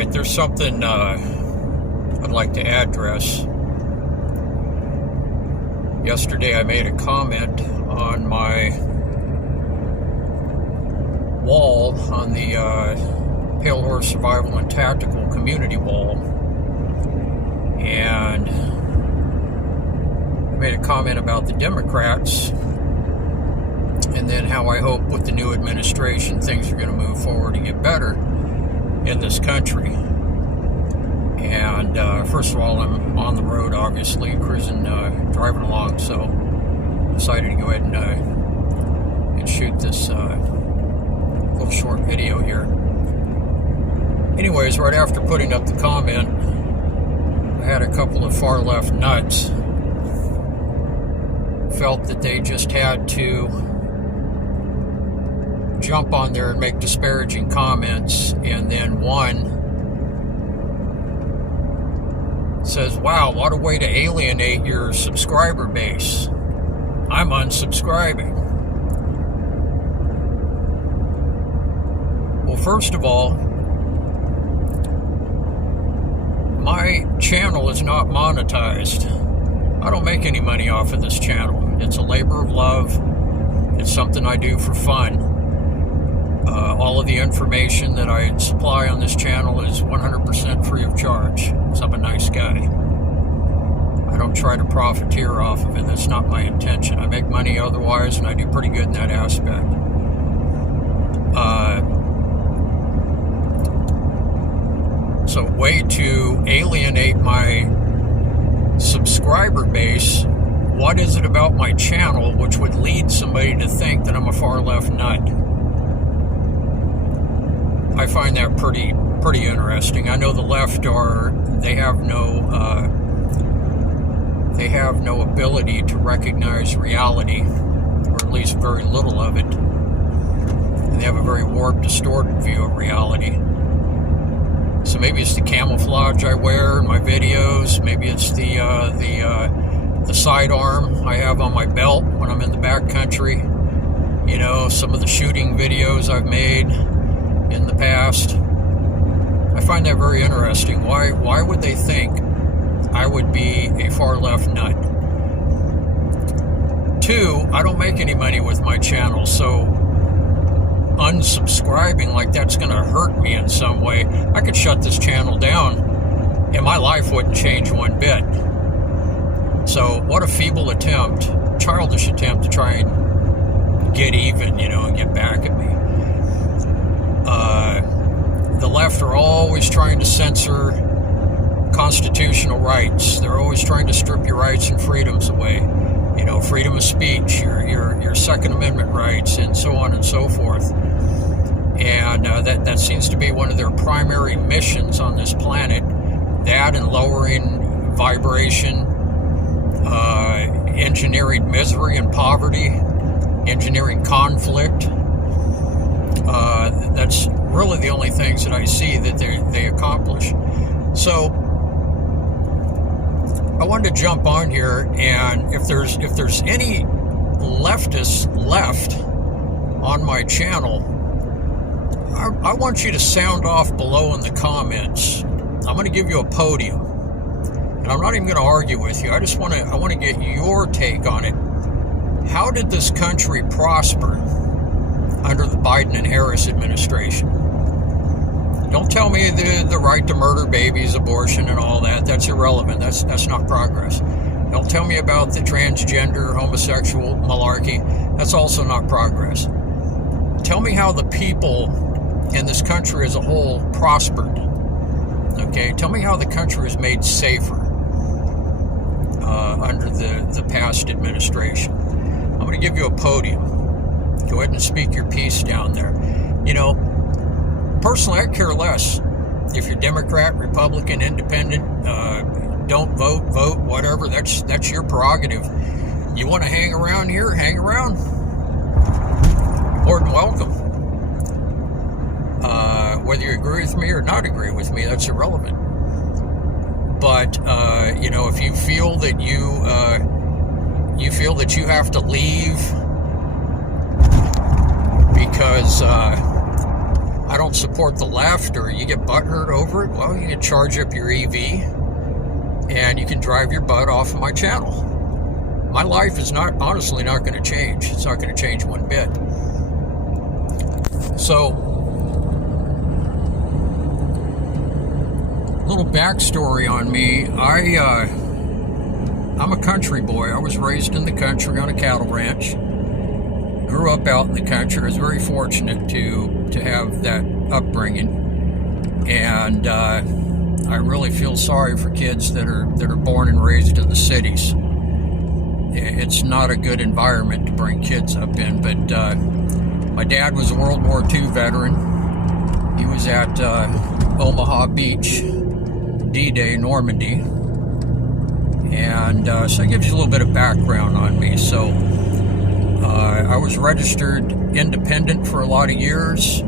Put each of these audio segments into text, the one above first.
right, there's something I'd like to address. Yesterday I made a comment on my wall, on the Pale Horse Survival and Tactical Community wall, and I made a comment about the Democrats, and then how I hope with the new administration things are going to move forward and get better in this country. And first of all, I'm on the road, obviously, cruising, driving along, so decided to go ahead and shoot this little short video here. Anyways, right after putting up the comment, I had a couple of far left nuts felt that they just had to jump on there and make disparaging comments, and then one says, wow, what a way to alienate your subscriber base. I'm unsubscribing. Well, first of all, my channel is not monetized. I don't make any money off of this channel. It's a labor of love. It's something I do for fun. All of the information that I supply on this channel is 100% free of charge, because I'm a nice guy. I don't try to profiteer off of it. That's not my intention. I make money otherwise, and I do pretty good in that aspect. So, way to alienate my subscriber base. What is it about my channel which would lead somebody to think that I'm a far left nut? I find that pretty interesting. I know the left they have no ability to recognize reality, or at least very little of it. And they have a very warped, distorted view of reality. So maybe it's the camouflage I wear in my videos. Maybe it's the sidearm I have on my belt when I'm in the backcountry. You know, some of the shooting videos I've made in the past. I find that very interesting. Why would they think I would be a far left nut? Two, I don't make any money with my channel, so unsubscribing like that's going to hurt me in some way. I could shut this channel down and my life wouldn't change one bit. So what a feeble attempt, childish attempt to try and get even, you know, and get back at me. The left are always trying to censor constitutional rights. They're always trying to strip your rights and freedoms away. You know, freedom of speech, your Second Amendment rights, and so on and so forth. And that seems to be one of their primary missions on this planet. That and lowering vibration, engineering misery and poverty, engineering conflict. That's really the only things that I see that they accomplish. So I wanted to jump on here, and if there's any leftists left on my channel, I want you to sound off below in the comments. I'm going to give you a podium, and I'm not even going to argue with you. I want to get your take on it. How did this country prosper under the Biden and Harris administration? Don't tell me the right to murder babies, abortion, and all that. That's irrelevant. That's not progress. Don't tell me about the transgender, homosexual malarkey. That's also not progress. Tell me how the people in this country as a whole prospered. Okay? Tell me how the country was made safer under the past administration. I'm going to give you a podium. Go ahead and speak your piece down there. You know, personally, I care less if you're Democrat, Republican, Independent, don't vote, whatever. That's your prerogative. You want to hang around here, hang around. More than welcome. Whether you agree with me or not agree with me, that's irrelevant. But you know, if you feel that you have to leave because I don't don't support the left or you get butthurt over it, well, you can charge up your EV and you can drive your butt off of my channel. My life is honestly not going to change. It's not going to change one bit. So, little backstory on me. I'm a country boy. I was raised in the country on a cattle ranch. Grew up out in the country. I was very fortunate to have that upbringing, and I really feel sorry for kids that are born and raised in the cities. It's not a good environment to bring kids up in. But my dad was a World War II veteran. He was at Omaha Beach, D-Day, Normandy, and so it gives you a little bit of background on me. So I was registered independent for a lot of years.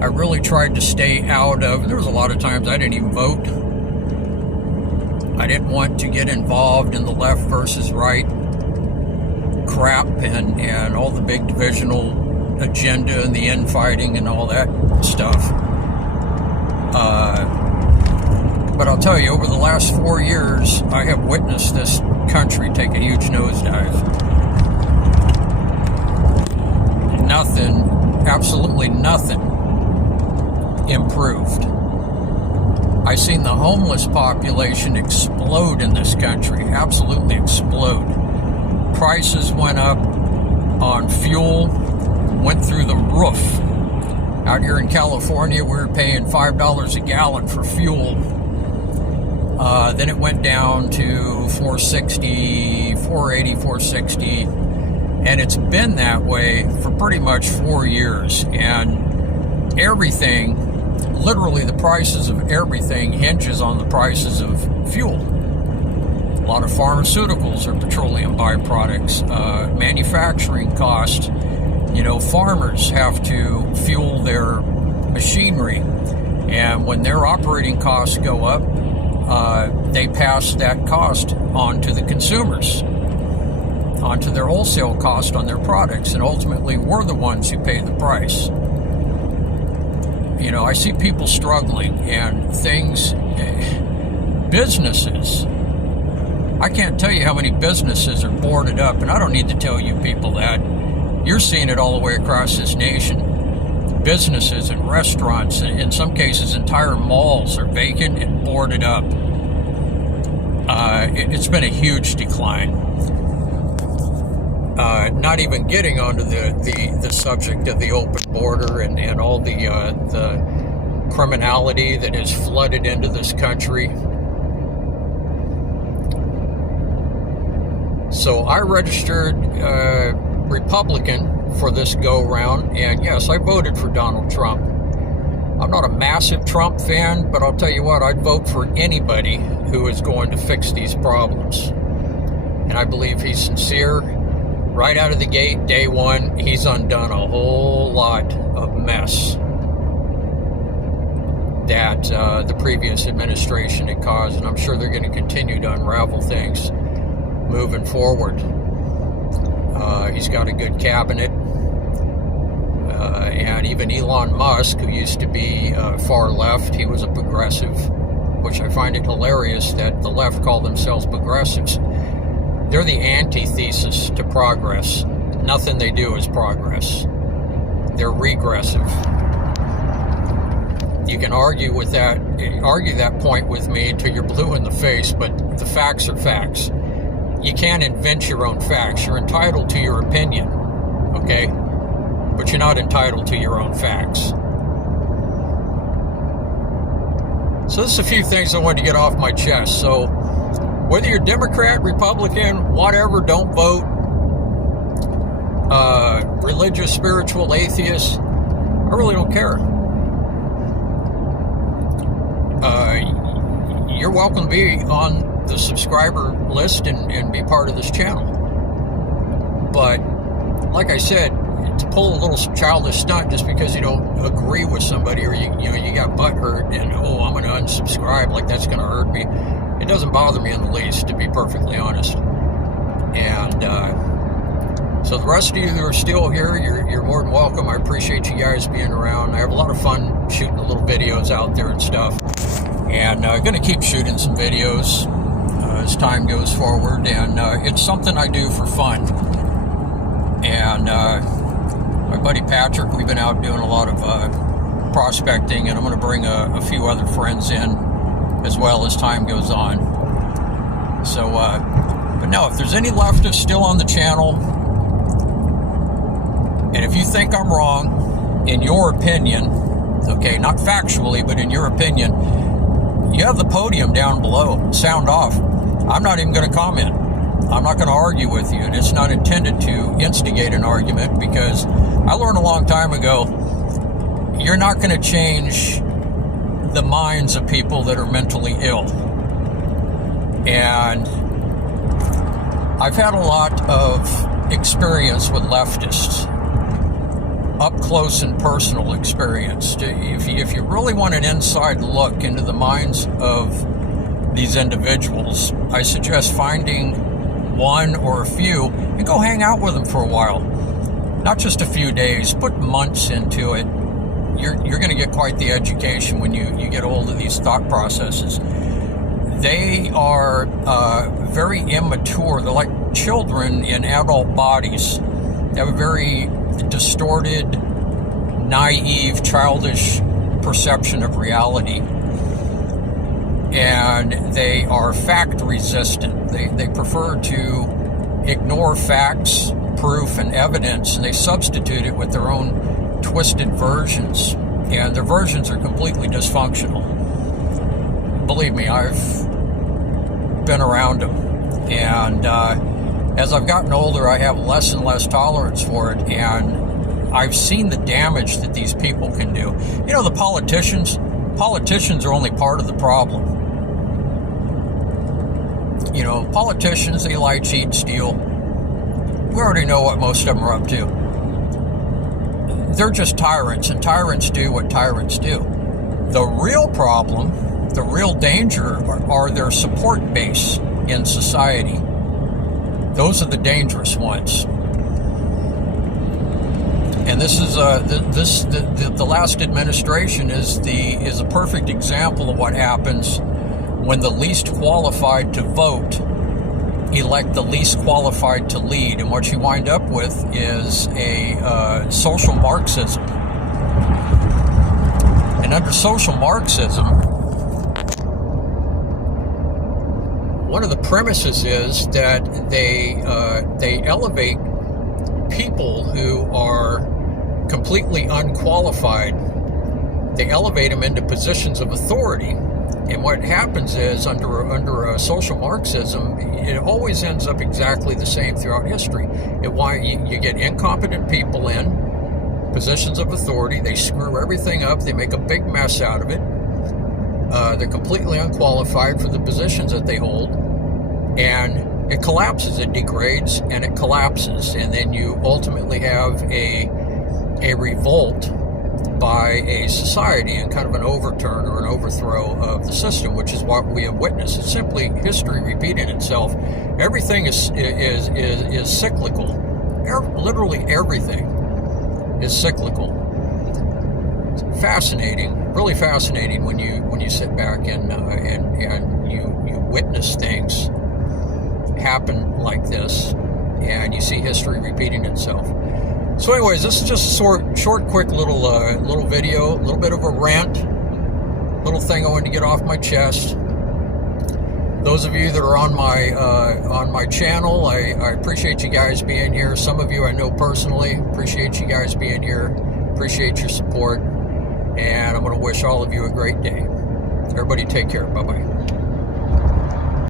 I really tried to stay out of, there was a lot of times I didn't even vote. I didn't want to get involved in the left versus right crap and all the big divisional agenda and the infighting and all that stuff. But I'll tell you, over the last 4 years, I have witnessed this country take a huge nosedive. Nothing, absolutely nothing improved. I've seen the homeless population explode in this country, absolutely explode. Prices went up on fuel, went through the roof. Out here in California, we were paying $5 a gallon for fuel. Then it went down to $4.60, $4.80, $4.60, and it's been that way for pretty much 4 years. And everything, literally the prices of everything hinges on the prices of fuel. A lot of pharmaceuticals are petroleum byproducts. Manufacturing costs, farmers have to fuel their machinery, and when their operating costs go up, they pass that cost on to the consumers, onto their wholesale cost on their products, and ultimately we're the ones who pay the price. I see people struggling and things, businesses. I can't tell you how many businesses are boarded up, and I don't need to tell you people that. You're seeing it all the way across this nation. Businesses and restaurants, and in some cases entire malls are vacant and boarded up. It's been a huge decline. Not even getting onto the subject of the open border and all the criminality that has flooded into this country. So I registered Republican for this go-round, and yes, I voted for Donald Trump. I'm not a massive Trump fan, but I'll tell you what, I'd vote for anybody who is going to fix these problems. And I believe he's sincere. Right out of the gate, day one, he's undone a whole lot of mess that the previous administration had caused, and I'm sure they're going to continue to unravel things moving forward. He's got a good cabinet, and even Elon Musk, who used to be far left, he was a progressive, which I find it hilarious that the left call themselves progressives. They're the antithesis to progress. Nothing they do is progress. They're regressive. You can argue that point with me till you're blue in the face, but the facts are facts. You can't invent your own facts. You're entitled to your opinion, okay? But you're not entitled to your own facts. So there's a few things I wanted to get off my chest. So whether you're Democrat, Republican, whatever, don't vote. Religious, spiritual, atheist, I really don't care. You're welcome to be on the subscriber list and be part of this channel. But like I said, to pull a little childish stunt just because you don't agree with somebody, or you got butthurt and I'm going to unsubscribe, like that's going to hurt me. It doesn't bother me in the least, to be perfectly honest. And So the rest of you who are still here, you're more than welcome. I appreciate you guys being around. I have a lot of fun shooting the little videos out there and stuff. And I'm going to keep shooting some videos as time goes forward. And it's something I do for fun. And my buddy Patrick, we've been out doing a lot of prospecting, and I'm going to bring a few other friends in as well as time goes on. So, but no, if there's any leftists still on the channel, and if you think I'm wrong, in your opinion, okay, not factually, but in your opinion, you have the podium down below. Sound off. I'm not even going to comment. I'm not going to argue with you, and it's not intended to instigate an argument, because I learned a long time ago, you're not going to change the minds of people that are mentally ill. And I've had a lot of experience with leftists, up close and personal experience. If you really want an inside look into the minds of these individuals, I suggest finding one or a few and go hang out with them for a while. Not just a few days, put months into it. You're going to get quite the education when you get a hold of these thought processes. They are very immature. They're like children in adult bodies. They have a very distorted, naive, childish perception of reality. And they are fact resistant. They prefer to ignore facts, proof, and evidence, and they substitute it with their own twisted versions. And their versions are completely dysfunctional. Believe me, I've been around them. And as I've gotten older, I have less and less tolerance for it, and I've seen the damage that these people can do. You know, the politicians are only part of the problem. You know, politicians, they lie, cheat, steal. We already know what most of them are up to. They're just tyrants, and tyrants do what tyrants do. The real problem, the real danger, are their support base in society. Those are the dangerous ones. And this is the last administration is a perfect example of what happens when the least qualified to vote elect the least qualified to lead, and what you wind up with is a social Marxism. And under social Marxism, one of the premises is that they elevate people who are completely unqualified. They elevate them into positions of authority. And what happens is, under social Marxism, it always ends up exactly the same throughout history. You get incompetent people in positions of authority. They screw everything up. They make a big mess out of it. They're completely unqualified for the positions that they hold. And it collapses. It degrades and it collapses. And then you ultimately have a revolt by a society, and kind of an overturn or an overthrow of the system, which is what we have witnessed. It's simply history repeating itself. Everything is cyclical. Literally everything is cyclical. It's fascinating, really fascinating when you sit back and you witness things happen like this, and you see history repeating itself. So anyways, this is just a short, quick little video, a little bit of a rant, little thing I wanted to get off my chest. Those of you that are on my channel, I appreciate you guys being here. Some of you I know personally. Appreciate you guys being here. Appreciate your support. And I'm going to wish all of you a great day. Everybody take care. Bye-bye.